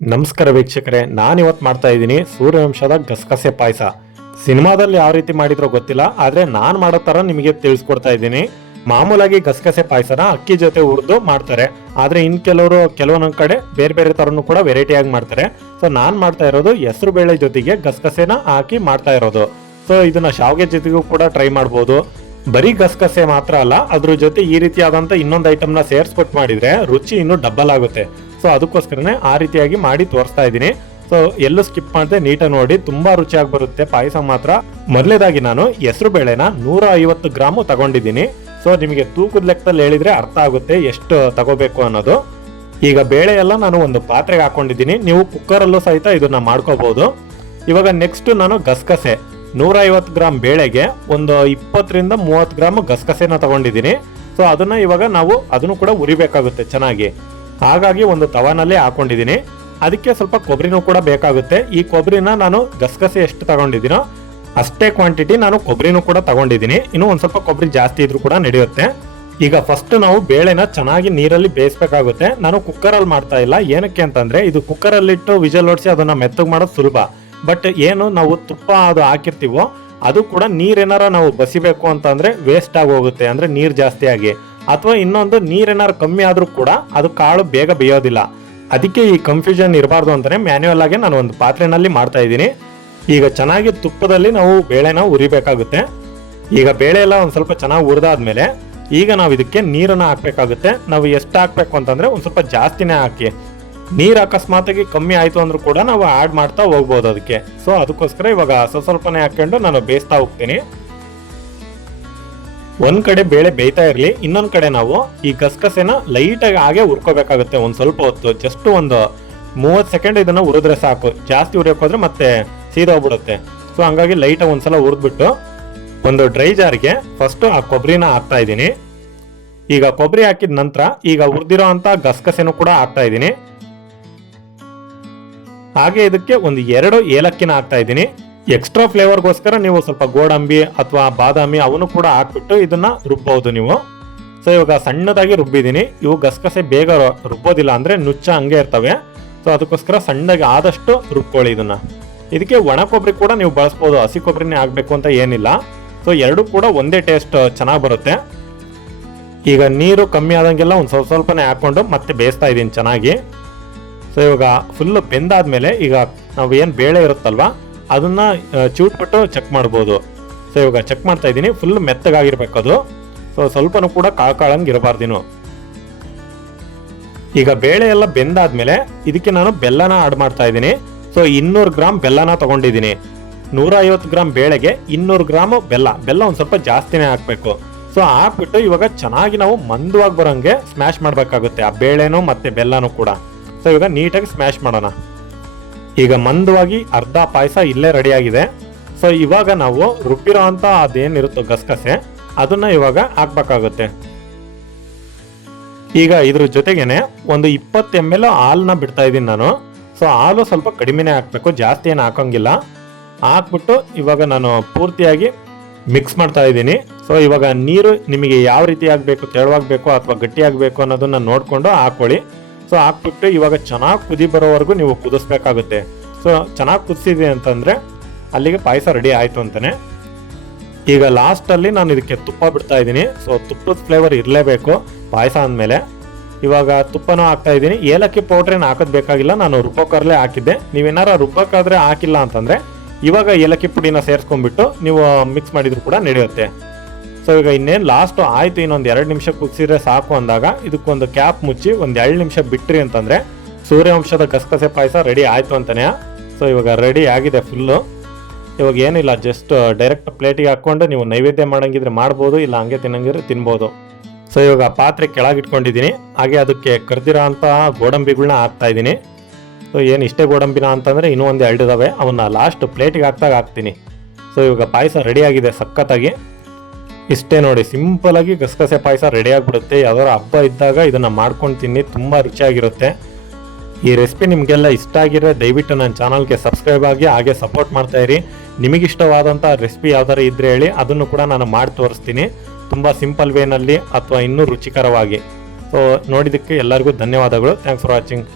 ನಮಸ್ಕಾರ ವೀಕ್ಷಕರೇ ನಾನು ಇವತ್ತು ಮಾಡ್ತಾ ಇದ್ದೀನಿ ಸೂರ್ಯವಂಶದ ಗಸಗಸೆ ಪಾಯಸ. ಸಿನಿಮಾದಲ್ಲಿ ಯಾವ ರೀತಿ ಮಾಡಿದ್ರೋ ಗೊತ್ತಿಲ್ಲ, ಆದರೆ ನಾನು ಮಾಡೋ ಥರ ನಿಮಗೆ ತಿಳಿಸ್ಕೊಡ್ತಾ ಇದ್ದೀನಿ. ಮಾಮೂಲಾಗಿ ಗಸಗಸೆ ಪಾಯಸನ ಅಕ್ಕಿ ಜೊತೆ ಹುರಿದು ಮಾಡ್ತಾರೆ. ಆದರೆ ಇನ್ನು ಕೆಲವರು ಕೆಲವೊಂದೊಂದು ಕಡೆ ಬೇರೆ ಬೇರೆ ಥರನೂ ಕೂಡ ವೆರೈಟಿಯಾಗಿ ಮಾಡ್ತಾರೆ. ಸೊ ನಾನು ಮಾಡ್ತಾ ಇರೋದು ಹೆಸರು ಬೇಳೆ ಜೊತೆಗೆ ಗಸಗಸೆನ ಹಾಕಿ ಮಾಡ್ತಾ ಇರೋದು. ಸೊ ಇದನ್ನ ಶಾವಿಗೆ ಜೊತೆಗೂ ಕೂಡ ಟ್ರೈ ಮಾಡ್ಬೋದು. ಬರೀ ಗಸಗಸೆ ಮಾತ್ರ ಅಲ್ಲ, ಅದ್ರ ಜೊತೆ ಈ ರೀತಿಯಾದಂಥ ಇನ್ನೊಂದು ಐಟಮ್ನ ಸೇರಿಸ್ಬಿಟ್ಟು ಮಾಡಿದರೆ ರುಚಿ ಇನ್ನೂ ಡಬ್ಬಲ್ ಆಗುತ್ತೆ. ಸೊ ಅದಕ್ಕೋಸ್ಕರನೇ ಆ ರೀತಿಯಾಗಿ ಮಾಡಿ ತೋರಿಸ್ತಾ ಇದ್ದೀನಿ. ಸೊ ಎಲ್ಲೂ ಸ್ಕಿಪ್ ಮಾಡದೆ ನೀಟಾಗಿ ನೋಡಿ, ತುಂಬಾ ರುಚಿಯಾಗಿ ಬರುತ್ತೆ. ಪಾಯಸ ಮಾತ್ರ. ಮೊದಲೇದಾಗಿ ನಾನು ಹೆಸರು ಬೇಳೆನ ನೂರ ಐವತ್ತು ಗ್ರಾಮು ತಗೊಂಡಿದ್ದೀನಿ. ಸೊ ನಿಮಗೆ ತೂಕದ ಲೆಕ್ಕದಲ್ಲಿ ಹೇಳಿದ್ರೆ ಅರ್ಥ ಆಗುತ್ತೆ ಎಷ್ಟು ತಗೋಬೇಕು ಅನ್ನೋದು. ಈಗ ಬೇಳೆ ಎಲ್ಲ ನಾನು ಒಂದು ಪಾತ್ರೆಗೆ ಹಾಕೊಂಡಿದ್ದೀನಿ. ನೀವು ಕುಕ್ಕರಲ್ಲೂ ಸಹಿತ ಇದನ್ನ ಮಾಡ್ಕೋಬಹುದು ಇವಾಗ ನೆಕ್ಸ್ಟ್ ನಾನು ಗಸಗಸೆ. ನೂರ ಐವತ್ತು ಗ್ರಾಮ್ ಬೇಳೆಗೆ ಒಂದು ಇಪ್ಪತ್ತರಿಂದ ಮೂವತ್ತು ಗ್ರಾಮ್ ಗಸಗಸೆನ ತಗೊಂಡಿದ್ದೀನಿ. ಸೊ ಅದನ್ನ ಇವಾಗ ನಾವು ಅದನ್ನು ಕೂಡ ಉರಿಬೇಕಾಗುತ್ತೆ ಚೆನ್ನಾಗಿ. ಹಾಗಾಗಿ ಒಂದು ತವಾನಲ್ಲಿ ಹಾಕೊಂಡಿದ್ದೀನಿ. ಅದಕ್ಕೆ ಸ್ವಲ್ಪ ಕೊಬ್ಬರಿನೂ ಕೂಡ ಬೇಕಾಗುತ್ತೆ. ಈ ಕೊಬ್ಬರಿನ ನಾನು ಗಸಗಸೆ ಎಷ್ಟು ತಗೊಂಡಿದ್ದೀನೋ ಅಷ್ಟೇ ಕ್ವಾಂಟಿಟಿ ನಾನು ಕೊಬ್ಬರಿನೂ ಕೂಡ ತಗೊಂಡಿದ್ದೀನಿ. ಇನ್ನು ಒಂದು ಸ್ವಲ್ಪ ಕೊಬ್ಬರಿ ಜಾಸ್ತಿ ಇದ್ರೂ ಕೂಡ ನಡೆಯುತ್ತೆ. ಈಗ ಫಸ್ಟ್ ನಾವು ಬೇಳೆನ ಚೆನ್ನಾಗಿ ನೀರಲ್ಲಿ ಬೇಯಿಸ್ಬೇಕಾಗುತ್ತೆ. ನಾನು ಕುಕ್ಕರಲ್ಲಿ ಮಾಡ್ತಾ ಇಲ್ಲ. ಏನಕ್ಕೆ ಅಂತಂದ್ರೆ ಇದು ಕುಕ್ಕರಲ್ಲಿಟ್ಟು ವಿಜಲ್ ಓಡಿಸಿ ಅದನ್ನ ಮೆತ್ತಗೆ ಮಾಡೋದು ಸುಲಭ. ಬಟ್ ಏನು ನಾವು ತುಪ್ಪ ಅದು ಹಾಕಿರ್ತೀವೋ ಅದು ಕೂಡ ನೀರೇನಾರ ನಾವು ಬಸಿಬೇಕು ಅಂತಂದ್ರೆ ವೇಸ್ಟ್ ಆಗಿ ಹೋಗುತ್ತೆ. ಅಂದ್ರೆ ನೀರು ಜಾಸ್ತಿ ಆಗಿ. ಅಥವಾ ಇನ್ನೊಂದು ನೀರೇನಾರು ಕಮ್ಮಿ ಆದರೂ ಕೂಡ ಅದು ಕಾಳು ಬೇಗ ಬೇಯೋದಿಲ್ಲ. ಅದಕ್ಕೆ ಈ ಕನ್ಫ್ಯೂಷನ್ ಇರಬಾರ್ದು ಅಂತಾನೆ ಮ್ಯಾನ್ಯುವಲ್ ಆಗಿ ನಾನು ಒಂದು ಪಾತ್ರೆನಲ್ಲಿ ಮಾಡ್ತಾ ಇದ್ದೀನಿ. ಈಗ ಚೆನ್ನಾಗಿ ತುಪ್ಪದಲ್ಲಿ ನಾವು ಬೇಳೆನ ಉರಿಬೇಕಾಗುತ್ತೆ ಈಗ ಬೇಳೆ ಎಲ್ಲ ಒಂದ್ ಸ್ವಲ್ಪ ಚೆನ್ನಾಗಿ ಹುರಿದಾದ್ಮೇಲೆ ಈಗ ನಾವು ಇದಕ್ಕೆ ನೀರನ್ನ ಹಾಕ್ಬೇಕಾಗುತ್ತೆ. ನಾವು ಎಷ್ಟು ಹಾಕ್ಬೇಕು ಅಂತಂದ್ರೆ ಒಂದು ಸ್ವಲ್ಪ ಜಾಸ್ತಿನೇ ಹಾಕಿ. ನೀರು ಅಕಸ್ಮಾತಾಗಿ ಕಮ್ಮಿ ಆಯ್ತು ಅಂದ್ರೂ ಕೂಡ ನಾವು ಆಡ್ ಮಾಡ್ತಾ ಹೋಗ್ಬೋದು ಅದಕ್ಕೆ. ಸೊ ಅದಕ್ಕೋಸ್ಕರ ಇವಾಗ ಸ್ವಲ್ಪ ಸ್ವಲ್ಪನೇ ಹಾಕ್ಕೊಂಡು ನಾನು ಬೇಯಿಸ್ತಾ ಹೋಗ್ತೀನಿ. ಒಂದ್ ಕಡೆ ಬೇಳೆ ಬೇಯ್ತಾ ಇರ್ಲಿ, ಇನ್ನೊಂದ್ ಕಡೆ ನಾವು ಈ ಗಸಗಸೆನ ಲೈಟ್ ಆಗಿ ಹಾಗೆ ಉರ್ಕೋಬೇಕಾಗುತ್ತೆ ಒಂದ್ ಸ್ವಲ್ಪ ಹೊತ್ತು ಜಸ್ಟ್ ಒಂದು ಮೂವತ್ ಸೆಕೆಂಡ್ ಇದನ್ನ ಉರಿದ್ರೆ ಸಾಕು. ಜಾಸ್ತಿ ಹುರಿಯೋಕ್ ಹೋದ್ರೆ ಮತ್ತೆ ಸೀದೋಗ್ಬಿಡುತ್ತೆ ಸೊ ಹಂಗಾಗಿ ಲೈಟ್ ಆಗಿ ಒಂದ್ಸಲ ಉರಿದ್ಬಿಟ್ಟು ಒಂದು ಡ್ರೈ ಜಾರ್ಗೆ ಫಸ್ಟ್ ಆ ಕೊಬ್ಬರಿನ ಹಾಕ್ತಾ ಇದ್ದೀನಿ. ಈಗ ಕೊಬ್ಬರಿ ಹಾಕಿದ ನಂತರ ಈಗ ಹುರಿದಿರೋ ಅಂತ ಗಸಗಸೆನೂ ಕೂಡ ಹಾಕ್ತಾ ಇದ್ದೀನಿ. ಹಾಗೆ ಇದಕ್ಕೆ ಒಂದು ಎರಡು ಏಲಕ್ಕಿನ ಹಾಕ್ತಾ ಇದ್ದೀನಿ. ಎಕ್ಸ್ಟ್ರಾ ಫ್ಲೇವರ್ಗೋಸ್ಕರ ನೀವು ಸ್ವಲ್ಪ ಗೋಡಂಬಿ ಅಥವಾ ಬಾದಾಮಿ ಅವನು ಕೂಡ ಹಾಕ್ಬಿಟ್ಟು ಇದನ್ನ ರುಬ್ಬಹುದು ನೀವು. ಸೊ ಇವಾಗ ಸಣ್ಣದಾಗಿ ರುಬ್ಬಿದ್ದೀನಿ. ಇವು ಗಸಗಸೆ ಬೇಗ ರುಬ್ಬೋದಿಲ್ಲ ಅಂದ್ರೆ ನುಚ್ಚ ಹಂಗೆ ಇರ್ತವೆ. ಸೊ ಅದಕ್ಕೋಸ್ಕರ ಸಣ್ಣದಾಗಿ ಆದಷ್ಟು ರುಬ್ಕೊಳ್ಳಿ ಇದನ್ನ. ಇದಕ್ಕೆ ಒಣ ಕೊಬ್ಬರಿ ಕೂಡ ನೀವು ಬಳಸ್ಬೋದು. ಹಸಿ ಕೊಬ್ಬರಿನೇ ಆಗಬೇಕು ಅಂತ ಏನಿಲ್ಲ. ಸೊ ಎರಡೂ ಕೂಡ ಒಂದೇ ಟೇಸ್ಟ್ ಚೆನ್ನಾಗಿ ಬರುತ್ತೆ. ಈಗ ನೀರು ಕಮ್ಮಿ ಆದಂಗೆಲ್ಲ ಒಂದು ಸ್ವಲ್ಪ ಸ್ವಲ್ಪನೇ ಹಾಕೊಂಡು ಮತ್ತೆ ಬೇಯಿಸ್ತಾ ಇದ್ದೀನಿ ಚೆನ್ನಾಗಿ. ಸೊ ಇವಾಗ ಫುಲ್ ಬೆಂದಾದ್ಮೇಲೆ ಈಗ ನಾವು ಏನು ಬೇಳೆ ಇರುತ್ತಲ್ವಾ ಅದನ್ನ ಚೂಟ್ಬಿಟ್ಟು ಚೆಕ್ ಮಾಡ್ಬೋದು. ಸೊ ಇವಾಗ ಚೆಕ್ ಮಾಡ್ತಾ ಇದ್ದೀನಿ. ಫುಲ್ ಮೆತ್ತಗಾಗಿರ್ಬೇಕು ಅದು. ಸೊ ಸ್ವಲ್ಪನೂ ಕೂಡ ಕಾಳಂಗೆ ಇರಬಾರ್ದಿನು ಈಗ ಬೇಳೆ ಎಲ್ಲ ಬೆಂದಾದ್ಮೇಲೆ ಇದಕ್ಕೆ ನಾನು ಬೆಲ್ಲನ ಆಡ್ ಮಾಡ್ತಾ ಇದ್ದೀನಿ. ಸೊ ಇನ್ನೂರು ಗ್ರಾಮ್ ಬೆಲ್ಲನ ತಗೊಂಡಿದ್ದೀನಿ. ನೂರ ಐವತ್ತು ಗ್ರಾಮ್ ಬೇಳೆಗೆ ಇನ್ನೂರು ಗ್ರಾಮ್ ಬೆಲ್ಲ. ಬೆಲ್ಲ ಒಂದು ಸ್ವಲ್ಪ ಜಾಸ್ತಿನೇ ಹಾಕ್ಬೇಕು. ಸೊ ಹಾಕ್ಬಿಟ್ಟು ಇವಾಗ ಚೆನ್ನಾಗಿ ನಾವು ಮಂದವಾಗಿ ಬರೋಂಗೆ ಸ್ಮ್ಯಾಶ್ ಮಾಡಬೇಕಾಗುತ್ತೆ. ಆ ಬೇಳೆನೂ ಮತ್ತೆ ಬೆಲ್ಲನೂ ಕೂಡ. ಸೊ ಇವಾಗ ನೀಟಾಗಿ ಸ್ಮ್ಯಾಶ್ ಮಾಡೋಣ. ಈಗ ಮಂದವಾಗಿ ಅರ್ಧ ಪಾಯಸ ಇಲ್ಲೇ ರೆಡಿ ಆಗಿದೆ ಸೊ ಇವಾಗ ನಾವು ರುಬ್ಬಿರೋ ಅಂತ ಅದೇನಿರುತ್ತೋ ಗಸಗಸೆ, ಅದನ್ನ ಇವಾಗ ಹಾಕ್ಬೇಕಾಗುತ್ತೆ. ಈಗ ಇದ್ರ ಜೊತೆಗೇನೆ ಒಂದು ಇಪ್ಪತ್ತು ಎಂ ಎಲ್ ಹಾಲನ್ನ ಬಿಡ್ತಾ ಇದ್ದೀನಿ ನಾನು. ಸೊ ಹಾಲು ಸ್ವಲ್ಪ ಕಡಿಮೆನೇ ಹಾಕ್ಬೇಕು, ಜಾಸ್ತಿ ಏನು ಹಾಕೋಂಗಿಲ್ಲ. ಹಾಕ್ಬಿಟ್ಟು ಇವಾಗ ನಾನು ಪೂರ್ತಿಯಾಗಿ ಮಿಕ್ಸ್ ಮಾಡ್ತಾ ಇದ್ದೀನಿ. ಸೊ ಇವಾಗ ನೀರು ನಿಮಗೆ ಯಾವ ರೀತಿ ಆಗಬೇಕು, ತೆಳುವಾಗಬೇಕು ಅಥವಾ ಗಟ್ಟಿಯಾಗಬೇಕು ಅನ್ನೋದನ್ನ ನೋಡಿಕೊಂಡು ಹಾಕೊಳ್ಳಿ. ಸೊ ಹಾಕ್ಬಿಟ್ಟು ಇವಾಗ ಚೆನ್ನಾಗಿ ಕುದಿ ಬರೋವರೆಗೂ ನೀವು ಕುದಿಸ್ಬೇಕಾಗುತ್ತೆ. ಸೊ ಚೆನ್ನಾಗಿ ಕುದಿಸಿದೆ ಅಂತಂದರೆ ಅಲ್ಲಿಗೆ ಪಾಯಸ ರೆಡಿ ಆಯಿತು ಅಂತಾನೆ. ಈಗ ಲಾಸ್ಟಲ್ಲಿ ನಾನು ಇದಕ್ಕೆ ತುಪ್ಪ ಬಿಡ್ತಾ ಇದ್ದೀನಿ. ಸೊ ತುಪ್ಪದ ಫ್ಲೇವರ್ ಇರಲೇಬೇಕು ಪಾಯಸ ಅಂದಮೇಲೆ. ಇವಾಗ ತುಪ್ಪನೂ ಹಾಕ್ತಾ ಇದ್ದೀನಿ. ಏಲಕ್ಕಿ ಪೌಡ್ರೇನು ಹಾಕೋದು ಬೇಕಾಗಿಲ್ಲ, ನಾನು ರುಬ್ಬೋಕರ್ಲೆ ಹಾಕಿದ್ದೆ. ನೀವೇನಾರು ರುಬ್ಬಕ್ಕಾದ್ರೆ ಹಾಕಿಲ್ಲ ಅಂತಂದರೆ ಇವಾಗ ಏಲಕ್ಕಿ ಪುಡಿನ ಸೇರಿಸ್ಕೊಂಡ್ಬಿಟ್ಟು ನೀವು ಮಿಕ್ಸ್ ಮಾಡಿದ್ರು ಕೂಡ ನಡೆಯುತ್ತೆ. ಸೊ ಈಗ ಇನ್ನೇನು ಲಾಸ್ಟು ಆಯಿತು, ಇನ್ನೊಂದು ಎರಡು ನಿಮಿಷ ಕುದಿಸಿದ್ರೆ ಸಾಕು ಅಂದಾಗ ಇದಕ್ಕೊಂದು ಕ್ಯಾಪ್ ಮುಚ್ಚಿ ಒಂದು ಎರಡು ನಿಮಿಷ ಬಿಟ್ರಿ ಅಂತಂದರೆ ಸೂರ್ಯವಂಶದ ಗಸಗಸೆ ಪಾಯಸ ರೆಡಿ ಆಯಿತು ಅಂತಲೇ ಸೊ ಇವಾಗ ರೆಡಿ ಆಗಿದೆ ಫುಲ್ಲು ಇವಾಗ ಏನಿಲ್ಲ ಜಸ್ಟ್ ಡೈರೆಕ್ಟ್ ಪ್ಲೇಟಿಗೆ ಹಾಕ್ಕೊಂಡು ನೀವು ನೈವೇದ್ಯ ಮಾಡಂಗಿದ್ರೆ ಮಾಡ್ಬೋದು, ಇಲ್ಲ ಹಂಗೆ ತಿನ್ನಂಗಿದ್ರೆ ತಿನ್ಬೋದು. ಸೊ ಇವಾಗ ಪಾತ್ರೆ ಕೆಳಗಿಟ್ಕೊಂಡಿದ್ದೀನಿ ಹಾಗೆ ಅದಕ್ಕೆ ಕರ್ದಿರೋ ಅಂತ ಗೋಡಂಬಿಗಳನ್ನ ಹಾಕ್ತಾ ಇದ್ದೀನಿ. ಸೊ ಏನು ಇಷ್ಟೇ ಗೋಡಂಬಿನ ಅಂತಂದರೆ ಇನ್ನೂ ಒಂದು ಎರಡು ಇದಾವೆ. ಅವನ್ನ ಲಾಸ್ಟ್ ಪ್ಲೇಟಿಗೆ ಹಾಕ್ದಾಗ ಹಾಕ್ತೀನಿ. ಸೊ ಇವಾಗ ಪಾಯಸ ರೆಡಿ ಆಗಿದೆ ಸಖತ್ತಾಗಿ. ಇಷ್ಟೇ ನೋಡಿ ಸಿಂಪಲ್ ಆಗಿ ಗಸಗಸೆ ಪಾಯಸ ರೆಡಿ ಆಗಿಬಿಡುತ್ತೆ. ಯಾವ್ದಾದ್ರು ಹಬ್ಬ ಇದ್ದಾಗ ಇದನ್ನ ಮಾಡ್ಕೊಂಡು ತಿನ್ನಿ, ತುಂಬಾ ರುಚಿಯಾಗಿರುತ್ತೆ. ಈ ರೆಸಿಪಿ ನಿಮಗೆಲ್ಲ ಇಷ್ಟ ಆಗಿದ್ರೆ ದಯವಿಟ್ಟು ನನ್ನ ಚಾನಲ್ಗೆ ಸಬ್ಸ್ಕ್ರೈಬ್ ಆಗಿ, ಹಾಗೆ ಸಪೋರ್ಟ್ ಮಾಡ್ತಾ ಇರಿ. ನಿಮಗಿಷ್ಟವಾದಂಥ ರೆಸಿಪಿ ಯಾವ್ದಾರು ಇದ್ರೆ ಹೇಳಿ, ಅದನ್ನು ಕೂಡ ನಾನು ಮಾಡಿ ತೋರಿಸ್ತೀನಿ. ತುಂಬ ಸಿಂಪಲ್ ವೇನಲ್ಲಿ ಅಥವಾ ಇನ್ನೂ ರುಚಿಕರವಾಗಿ. ಸೊ ನೋಡಿದ್ದಕ್ಕೆ ಎಲ್ಲರಿಗೂ ಧನ್ಯವಾದಗಳು. Thanks for watching